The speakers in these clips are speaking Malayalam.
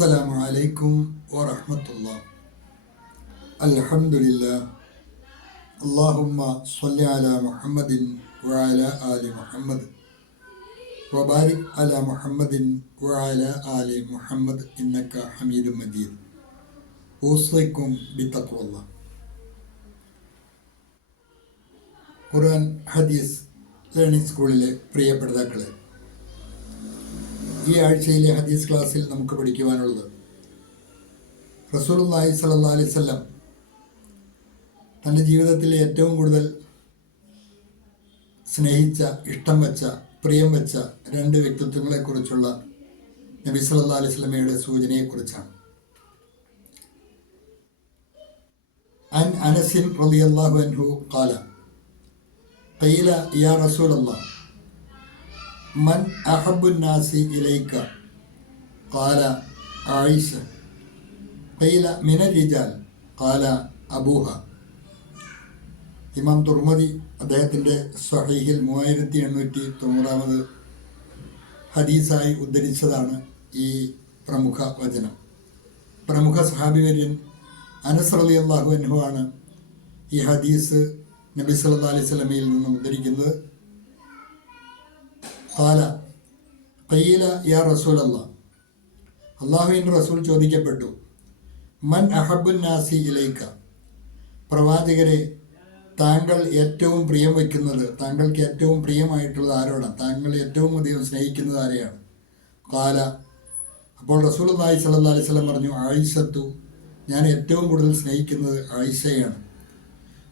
അസ്സലാമു അലൈക്കും വറഹ്മത്തുള്ളാഹി. അൽഹംദുലില്ലാഹ്. അല്ലാഹുമ്മ സ്വല്ലി അലാ മുഹമ്മദിൻ വഅലാ ആലി മുഹമ്മദ് വബാരിക് അലാ മുഹമ്മദിൻ വഅലാ ആലി മുഹമ്മദ് ഇന്നക ഹമീദും മജീദ്. ഊസിക്കും ബിത്തഖ്വല്ലാഹ്. ഖുർആൻ ഹദീസ് ലേണിംഗ് സ്കൂളിലെ പ്രിയ പഠിതാക്കളെ, ഈ ആഴ്ചയിലെ ഹദീസ് ക്ലാസ്സിൽ നമുക്ക് പഠിക്കുവാനുള്ളത് റസൂലുള്ളാഹി സ്വല്ലല്ലാഹു അലൈഹി വസല്ലം തൻ്റെ ജീവിതത്തിൽ ഏറ്റവും കൂടുതൽ സ്നേഹിച്ച, ഇഷ്ടം വെച്ച, പ്രിയം വെച്ച രണ്ട് വ്യക്തിത്വങ്ങളെക്കുറിച്ചുള്ള നബി സല്ലല്ലാഹു അലൈഹി വസല്ലമയുടെ സൂചനയെക്കുറിച്ചാണ്. അൻ അനസിൻ റളിയല്ലാഹു അൻഹു ഖാല ഖീല യാ റസൂലല്ലാഹ് മൻ അഹബ്ബുൻ നാസി ഇലൈക ഖാല ആയിഷ ഖീല മിനർ റിജാൽ ഖാല അബൂഹ. ഇമാം തുർമദി അദ്ദേഹത്തിൻ്റെ സ്വഹീഹിൽ 3890 ഹദീസായി ഉദ്ധരിച്ചതാണ് ഈ പ്രമുഖ വചനം. പ്രമുഖ സഹാബി വര്യൻ അനസ് റളിയല്ലാഹു അൻഹു ആണ് ഈ ഹദീസ് നബി സല്ലല്ലാഹു അലൈഹി വസല്ലമയിൽ നിന്നും ഉദ്ധരിക്കുന്നത്. ഖാല ഖീല യാ റസൂലല്ലാഹ്, അല്ലാഹുവിൻ്റെ റസൂൽ ചോദിക്കപ്പെട്ടു, മൻ അഹബ്ബുൻ നാസി ഇലൈക, പ്രവാചകരെ താങ്കൾ ഏറ്റവും പ്രിയം വയ്ക്കുന്നത്, താങ്കൾക്ക് ഏറ്റവും പ്രിയമായിട്ടുള്ളത് ആരോടാണ്, താങ്കൾ ഏറ്റവും അധികം സ്നേഹിക്കുന്നത് ആരെയാണ്? ഖാല, അപ്പോൾ റസൂലുള്ളാഹി സ്വല്ലല്ലാഹു അലൈഹി വസല്ലം പറഞ്ഞു, ആയിഷത്തു, ഞാൻ ഏറ്റവും കൂടുതൽ സ്നേഹിക്കുന്നത് ആയിഷയാണ്.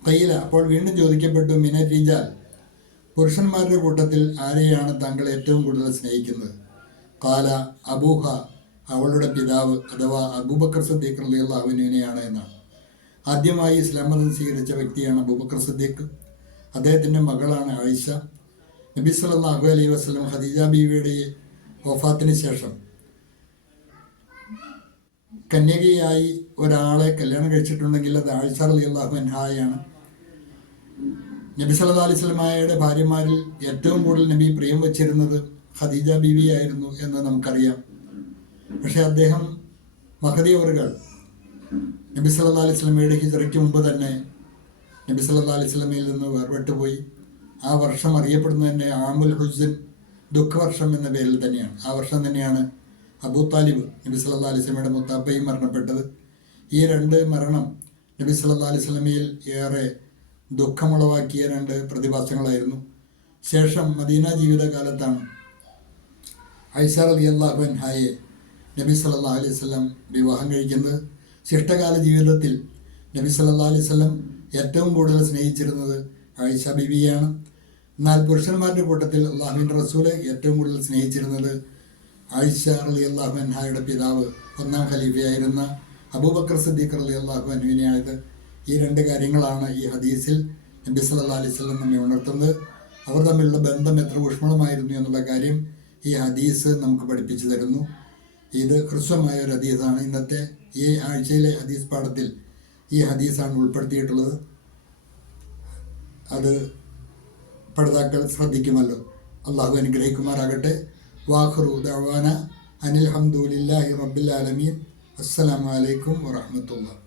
ഖീല, അപ്പോൾ വീണ്ടും ചോദിക്കപ്പെട്ടു, മിനർ റിജാൽ, പുരുഷന്മാരുടെ കൂട്ടത്തിൽ ആരെയാണ് താങ്കൾ ഏറ്റവും കൂടുതൽ സ്നേഹിക്കുന്നത്? ഖാല അബൂഹ, അവളുടെ പിതാവ് അഥവാ അബൂബക്കർ സിദ്ദീഖ് റളിയല്ലാഹു അൻഹുവിനെയാണ് എന്നാണ്. ആദ്യമായി ഇസ്ലാം മതം സ്വീകരിച്ച വ്യക്തിയാണ് അബൂബക്കർ സിദ്ദീഖ്. അദ്ദേഹത്തിൻ്റെ മകളാണ് ആയിഷ. നബി സല്ലല്ലാഹു അലൈഹി വസല്ലം ഖദീജ ബീവിയുടെ വഫാത്തിന് ശേഷം കന്യകയായി ഒരാളെ കല്യാണം കഴിച്ചിട്ടുണ്ടെങ്കിൽ അത് ആയിഷ റളിയല്ലാഹു അൻഹയാണ്. നബി സല്ലല്ലാഹു അലൈഹി വസല്ലമയുടെ ഭാര്യമാരിൽ ഏറ്റവും കൂടുതൽ നബി പ്രിയം വച്ചിരുന്നത് ഖദീജ ബീവിയായിരുന്നു എന്ന് നമുക്കറിയാം. പക്ഷേ അദ്ദേഹം മഹദി അവറുകൾ നബി സല്ലല്ലാഹു അലൈഹി വസല്ലമയുടെ ഹിജ്റയ്ക്ക് മുമ്പ് തന്നെ നബി സല്ലല്ലാഹു അലൈഹി വസല്ലമയിൽ നിന്ന് വേർപെട്ടുപോയി. ആ വർഷം അറിയപ്പെടുന്നത് തന്നെ ആമുൽ ഹുസ്ൻ, ദുഃഖവർഷം എന്ന പേരിൽ തന്നെയാണ്. ആ വർഷം തന്നെയാണ് അബൂ താലിബ്, നബി സല്ലല്ലാഹു അലൈഹി വസല്ലമയുടെ മുത്താപ്പയും മരണപ്പെട്ടത്. ഈ രണ്ട് മരണം നബി സല്ലല്ലാഹു അലൈഹി വസല്ലമയിൽ ഏറെ ദുഃഖമുളവാക്കിയ രണ്ട് പ്രതിഭാസങ്ങളായിരുന്നു. ശേഷം മദീന ജീവിതകാലത്താണ് ആയിഷ റളിയല്ലാഹു അൻഹയെ നബി സല്ലല്ലാഹു അലൈഹി വസല്ലം വിവാഹം കഴിക്കുന്നത്. ശിഷ്ടകാല ജീവിതത്തിൽ നബി സല്ലല്ലാഹു അലൈഹി വസല്ലം ഏറ്റവും കൂടുതൽ സ്നേഹിച്ചിരുന്നത് ആയിഷ ബീവിയാണ്. എന്നാൽ പുരുഷന്മാരുടെ കൂട്ടത്തിൽ അല്ലാഹുവിൻ്റെ റസൂല് ഏറ്റവും കൂടുതൽ സ്നേഹിച്ചിരുന്നത് ആയിഷ റളിയല്ലാഹു അൻഹയുടെ പിതാവ്, ഒന്നാം ഖലീഫയായിരുന്ന അബൂബക്കർ സിദ്ദീഖ് റളിയല്ലാഹു അൻഹുവിനെയായത്. ഈ രണ്ട് കാര്യങ്ങളാണ് ഈ ഹദീസിൽ നബി സല്ലല്ലാഹു അലൈഹി വസല്ലം നമ്മെ ഉണർത്തുന്നത്. അവർ തമ്മിലുള്ള ബന്ധം എത്ര ഊഷ്മളമായിരുന്നു എന്നുള്ള കാര്യം ഈ ഹദീസ് നമുക്ക് പഠിപ്പിച്ചു തരുന്നു. ഇത് ഹ്രസ്വമായ ഒരു ഹദീസാണ്. ഇന്നത്തെ ഈ ആഴ്ചയിലെ ഹദീസ് പാഠത്തിൽ ഈ ഹദീസാണ് ഉൾപ്പെടുത്തിയിട്ടുള്ളത്. അത് പഠിതാക്കൾ ശ്രദ്ധിക്കുമല്ലോ. അള്ളാഹു അനുഗ്രഹിക്കുമാറാകട്ടെ. വാഖിറു ദഅവാന അനിൽ ഹംദുലില്ലാഹി റബ്ബിൽ ആലമീൻ. അസ്സലാമു അലൈക്കും വറഹ്മത്തുള്ളാഹി.